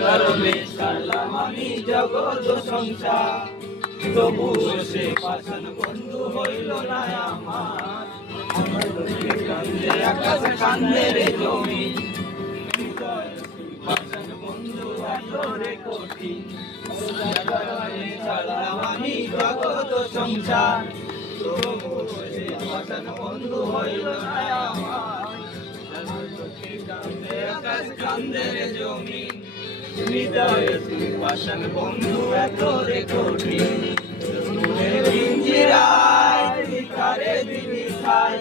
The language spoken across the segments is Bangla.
কারণে ছাড়লাম আমি জগৎ সংসার, তবুও সে পাষাণ বন্ধু হইল না আমার। কান্দে আকাশ কান্দে রে জমি, পাষাণ বন্ধু এত রে কঠিন। ছাড়লাম আমি জগৎ সংসার, তবুও সে পাষাণ বন্ধু হইল না আমার। কান্দে আকাশ কান্দে রে জমি, হৃদয়ে তুই পাষাণ বন্ধু এত রে কঠিন। পিঞ্জিরায় কারে দিবি ঠাই,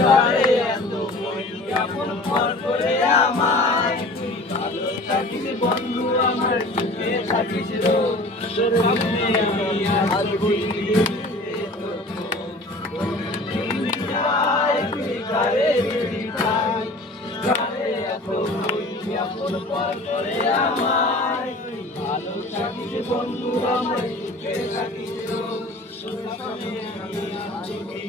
কারে এত বলি আপন পর করে আমায়। তুই ভালো থাকিস বন্ধু আমার, সুখে থাকিস রোজ, তোর সামনে আমি আসবি। পিঞ্জিরায় তুই কারে দিবি ঠাই, কারে এত বলি আপন পর করে আমায়। তুই ভালো থাকিস বন্ধু আমার, সুখে থাকিস রোজ, তোর সামনে আমি আসবি।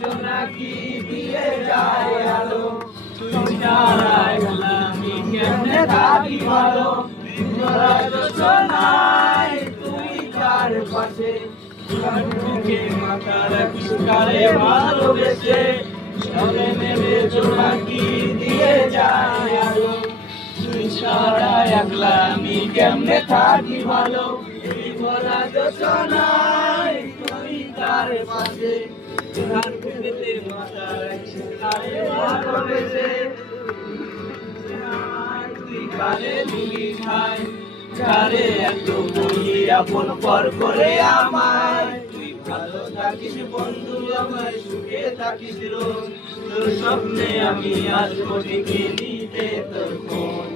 জোনাকি দিয়ে যায় আলো, তুই দাঁড়ায় আমি কেমনে থাকি ভালো। জোনাই তুই কার পাশে, বুকে মাথা রাখিস কারে ভালোবেসে। সবে নেবে জোনাকি দিয়ে যায় আলো, তুই ছাড়া একলা আমি কেমনে থাকি ভালো। এই ভরা জোনাই তুই কার পাশে, কার বুকেতে মাথা রাখিস কারে ভালোবেসে। তুই কারে দিলি ঠাই, কারে এত বলি আপন পর করে আমায়। তুই ভালো থাকিস বন্ধু আমার, সুখে থাকিস রোজ, তোর স্বপ্নে আমি আসবো ঠিকই নিতে তোর খোঁজ।